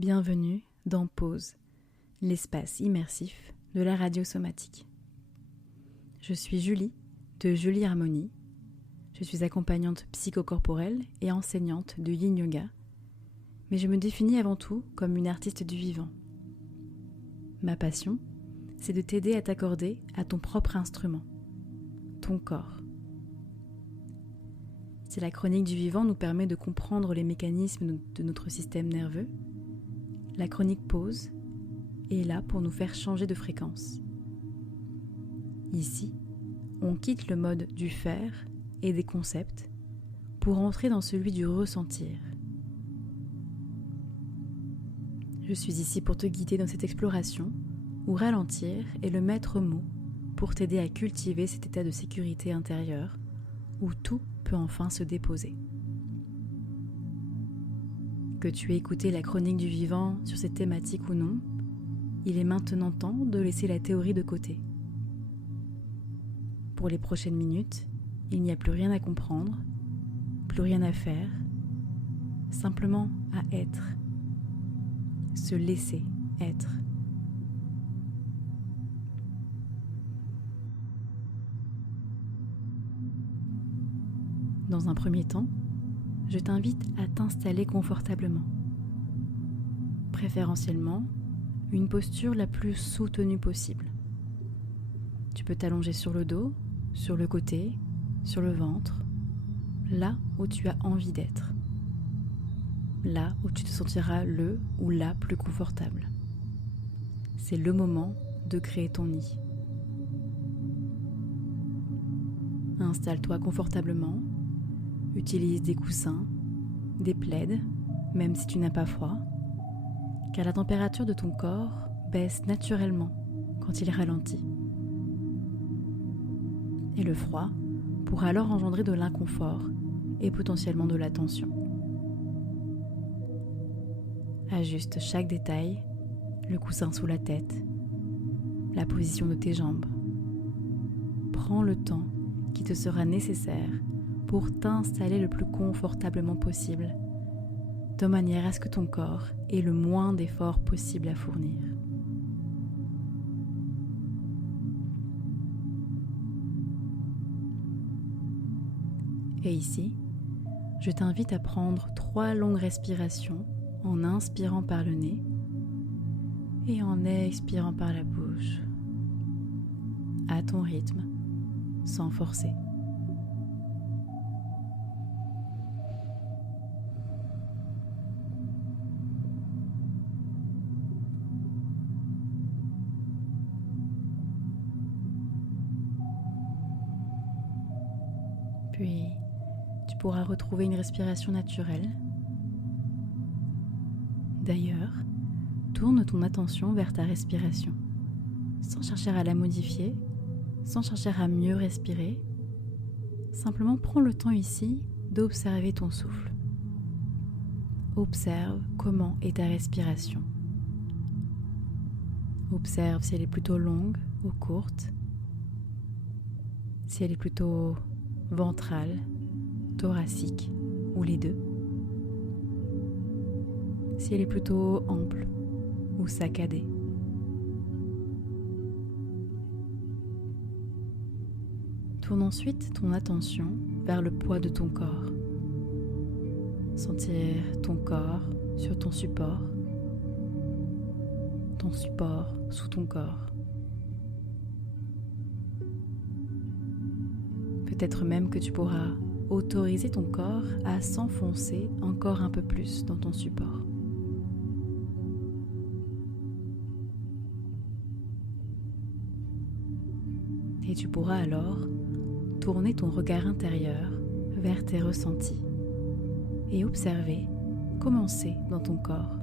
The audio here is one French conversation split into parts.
Bienvenue dans Pause, l'espace immersif de la radio somatique. Je suis Julie de Julie Harmonie. Je suis accompagnante psychocorporelle et enseignante de Yin Yoga, mais je me définis avant tout comme une artiste du vivant. Ma passion, c'est de t'aider à t'accorder à ton propre instrument, ton corps. Si la chronique du vivant nous permet de comprendre les mécanismes de notre système nerveux, la chronique Pause est là pour nous faire changer de fréquence. Ici, on quitte le mode du faire et des concepts pour entrer dans celui du ressentir. Je suis ici pour te guider dans cette exploration où ralentir est le maître mot pour t'aider à cultiver cet état de sécurité intérieure où tout peut enfin se déposer. Que tu aies écouté la chronique du vivant sur cette thématique ou non, il est maintenant temps de laisser la théorie de côté. Pour les prochaines minutes, il n'y a plus rien à comprendre, plus rien à faire, simplement à être, se laisser être. Dans un premier temps, je t'invite à t'installer confortablement. Préférentiellement, une posture la plus soutenue possible. Tu peux t'allonger sur le dos, sur le côté, sur le ventre, là où tu as envie d'être. Là où tu te sentiras le ou la plus confortable. C'est le moment de créer ton nid. Installe-toi confortablement. Utilise des coussins, des plaids, même si tu n'as pas froid, car la température de ton corps baisse naturellement quand il ralentit. Et le froid pourra alors engendrer de l'inconfort et potentiellement de la tension. Ajuste chaque détail, le coussin sous la tête, la position de tes jambes. Prends le temps qui te sera nécessaire pour t'installer le plus confortablement possible, de manière à ce que ton corps ait le moins d'efforts possible à fournir. Et ici, je t'invite à prendre 3 longues respirations en inspirant par le nez et en expirant par la bouche, à ton rythme, sans forcer. Puis, tu pourras retrouver une respiration naturelle. D'ailleurs, tourne ton attention vers ta respiration, sans chercher à la modifier, sans chercher à mieux respirer. Simplement prends le temps ici d'observer ton souffle. Observe comment est ta respiration. Observe si elle est plutôt longue ou courte, si elle est plutôt ventrale, thoracique ou les deux, si elle est plutôt ample ou saccadée. Tourne ensuite ton attention vers le poids de ton corps. Sentir ton corps sur ton support sous ton corps. Peut-être même que tu pourras autoriser ton corps à s'enfoncer encore un peu plus dans ton support. Et tu pourras alors tourner ton regard intérieur vers tes ressentis et observer comment c'est dans ton corps,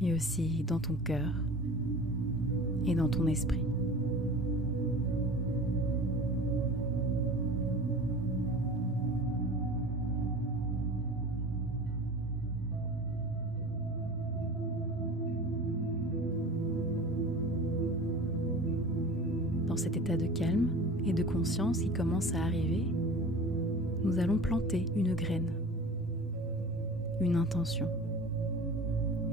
mais aussi dans ton cœur et dans ton esprit. Dans cet état de calme et de conscience qui commence à arriver, nous allons planter une graine. une intention,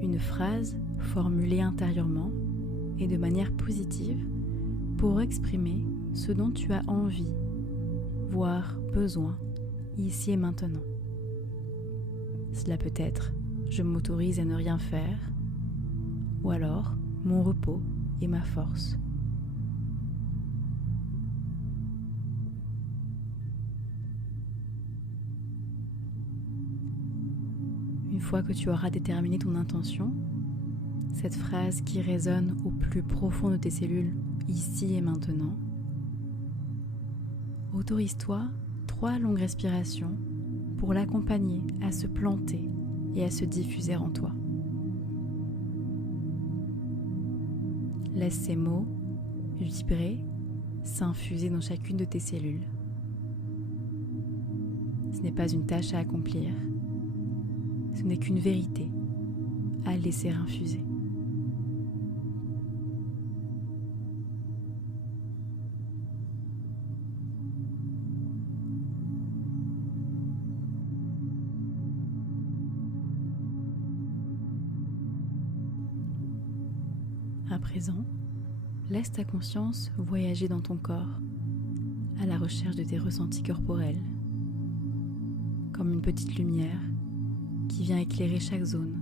une phrase formulée intérieurement et de manière positive pour exprimer ce dont tu as envie, voire besoin, ici et maintenant. Cela peut être « je m'autorise à ne rien faire » ou alors « mon repos et ma force ». Une fois que tu auras déterminé ton intention, cette phrase qui résonne au plus profond de tes cellules, ici et maintenant, autorise-toi 3 longues respirations pour l'accompagner à se planter et à se diffuser en toi. Laisse ces mots vibrer, s'infuser dans chacune de tes cellules. Ce n'est pas une tâche à accomplir, ce n'est qu'une vérité à laisser infuser. À présent, laisse ta conscience voyager dans ton corps, à la recherche de tes ressentis corporels, comme une petite lumière qui vient éclairer chaque zone,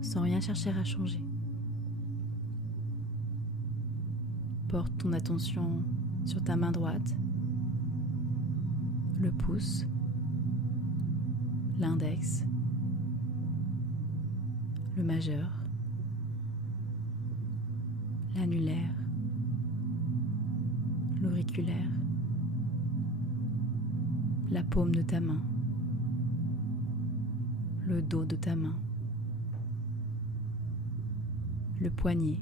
sans rien chercher à changer. Porte ton attention sur ta main droite, le pouce, l'index, le majeur, l'annulaire, l'auriculaire, la paume de ta main, le dos de ta main, le poignet,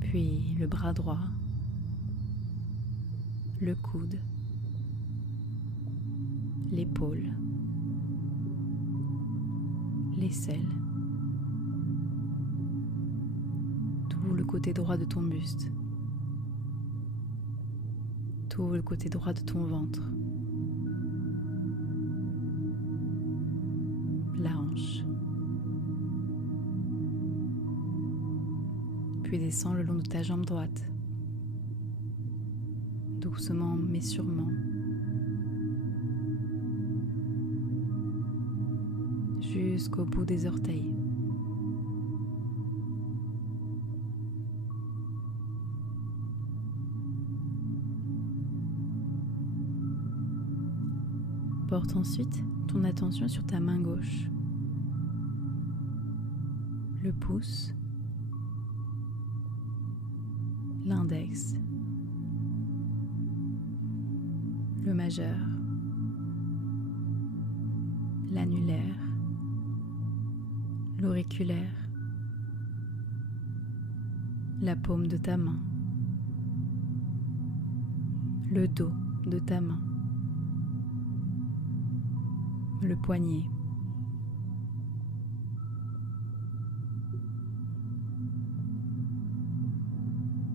puis le bras droit, le coude, l'épaule, l'aisselle, tout le côté droit de ton buste, tout le côté droit de ton ventre, la hanche, puis descends le long de ta jambe droite, doucement mais sûrement, jusqu'au bout des orteils. Porte ensuite ton attention sur ta main gauche, le pouce, l'index, le majeur, l'annulaire, l'auriculaire, la paume de ta main, le dos de ta main, le poignet,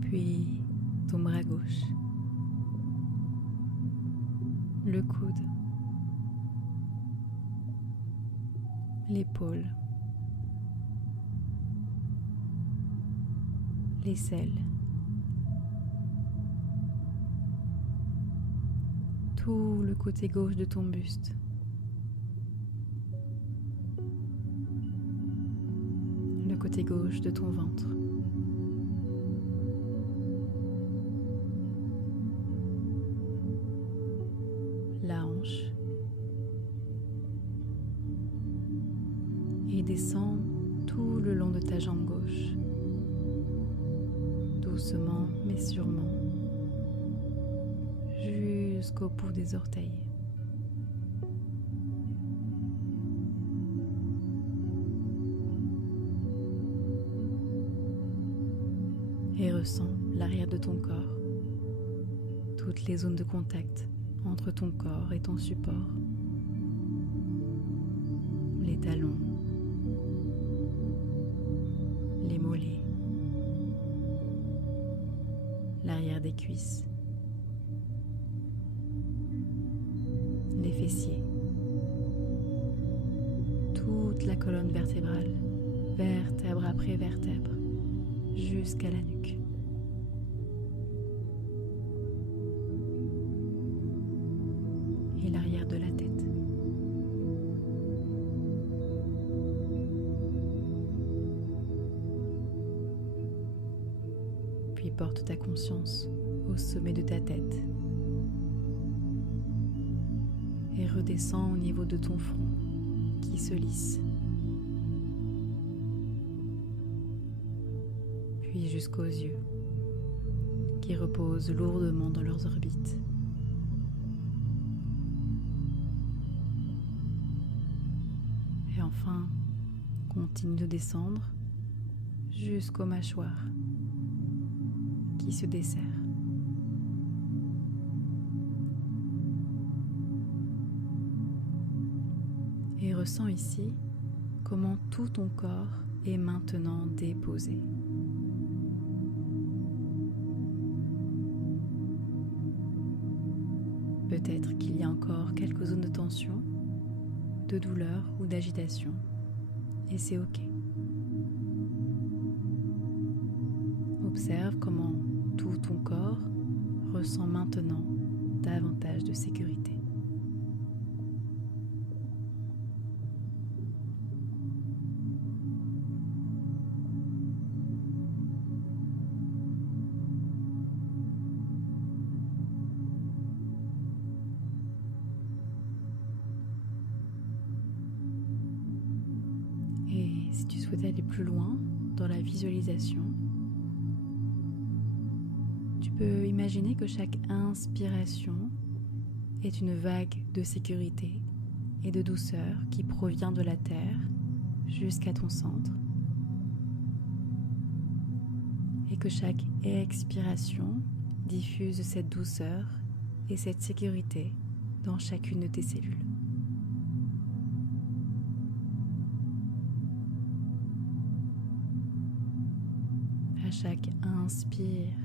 puis ton bras gauche, le coude, l'épaule, l'aisselle, tout le côté gauche de ton buste, le côté gauche de ton ventre, la hanche, et descends tout le long de ta jambe gauche, doucement mais sûrement, jusqu'au bout des orteils. Et ressens l'arrière de ton corps, toutes les zones de contact entre ton corps et ton support, les talons, les mollets, l'arrière des cuisses, fessiers, toute la colonne vertébrale, vertèbre après vertèbre, jusqu'à la nuque. Et l'arrière de la tête. Puis porte ta conscience au sommet de ta tête et redescends au niveau de ton front qui se lisse. Puis jusqu'aux yeux qui reposent lourdement dans leurs orbites. Et enfin, continue de descendre jusqu'aux mâchoires qui se desserrent. Et ressens ici comment tout ton corps est maintenant déposé. Peut-être qu'il y a encore quelques zones de tension, de douleur ou d'agitation, et c'est ok. Observe comment tout ton corps ressent maintenant davantage de sécurité. Et si tu souhaites aller plus loin dans la visualisation, tu peux imaginer que chaque inspiration est une vague de sécurité et de douceur qui provient de la terre jusqu'à ton centre, et que chaque expiration diffuse cette douceur et cette sécurité dans chacune de tes cellules. À chaque inspire,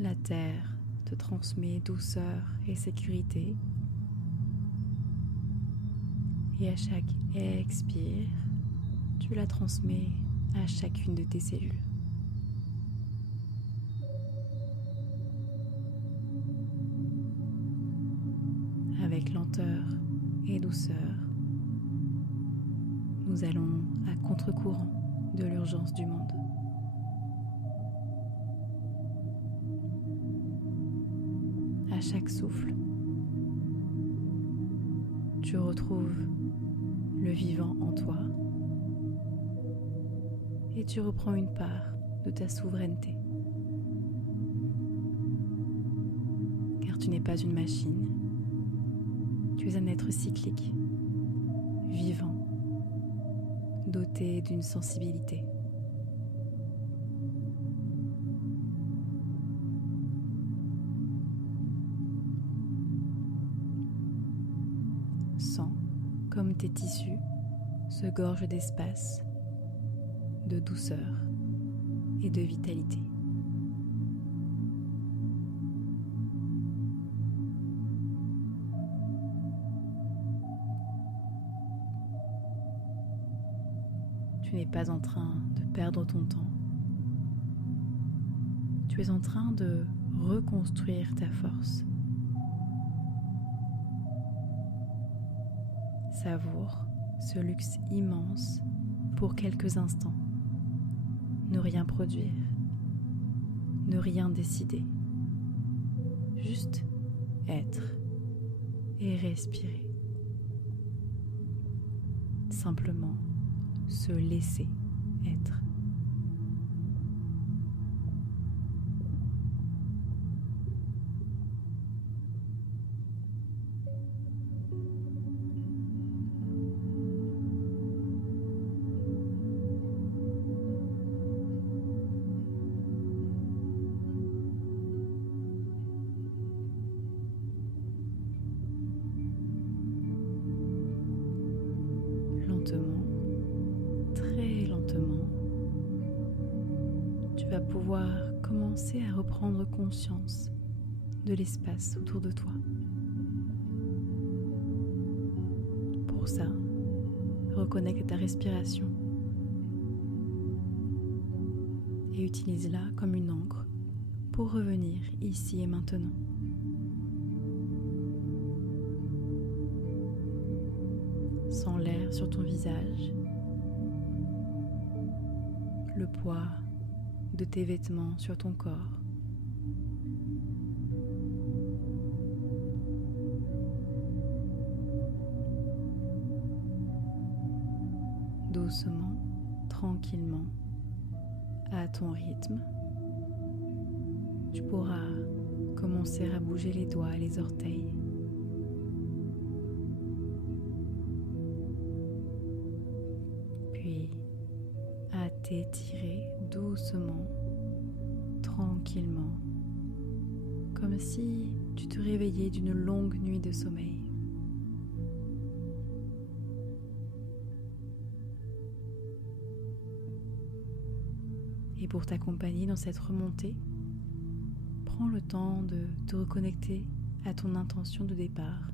la terre te transmet douceur et sécurité. Et à chaque expire, tu la transmets à chacune de tes cellules. Avec lenteur et douceur, nous allons à contre-courant de l'urgence du monde. À chaque souffle, tu retrouves le vivant en toi et tu reprends une part de ta souveraineté. Car tu n'es pas une machine, tu es un être cyclique, vivant, doté d'une sensibilité. Sens comme tes tissus se gorgent d'espace, de douceur et de vitalité. Tu n'es pas en train de perdre ton temps. Tu es en train de reconstruire ta force. Savoure ce luxe immense pour quelques instants. Ne rien produire, ne rien décider. Juste être et respirer. Simplement se laisser être. Lentement, très lentement, tu vas pouvoir commencer à reprendre conscience de l'espace autour de toi. Pour ça, reconnecte ta respiration et utilise-la comme une ancre pour revenir ici et maintenant. Sens l'air sur ton visage, le poids de tes vêtements sur ton corps. Doucement, tranquillement, à ton rythme, tu pourras commencer à bouger les doigts et les orteils. Puis à t'étirer doucement, tranquillement, comme si tu te réveillais d'une longue nuit de sommeil. Et pour t'accompagner dans cette remontée, prends le temps de te reconnecter à ton intention de départ.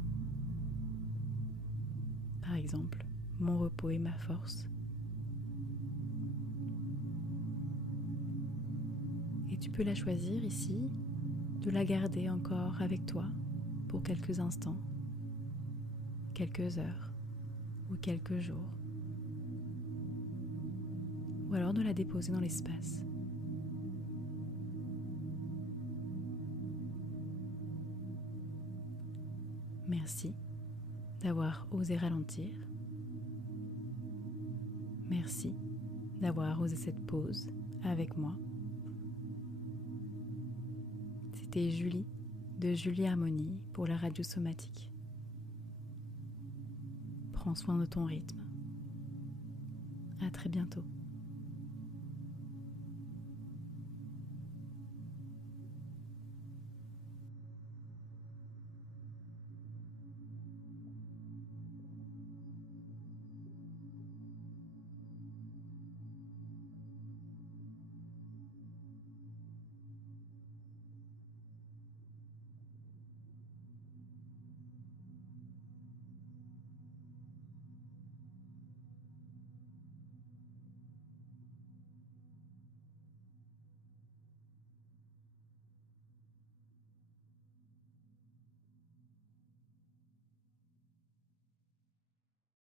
Par exemple, mon repos et ma force. Et tu peux la choisir ici, de la garder encore avec toi pour quelques instants, quelques heures ou quelques jours. Ou alors de la déposer dans l'espace. Merci d'avoir osé ralentir. Merci d'avoir osé cette pause avec moi. C'était Julie de Julie Harmonie pour la radio somatique. Prends soin de ton rythme. À très bientôt.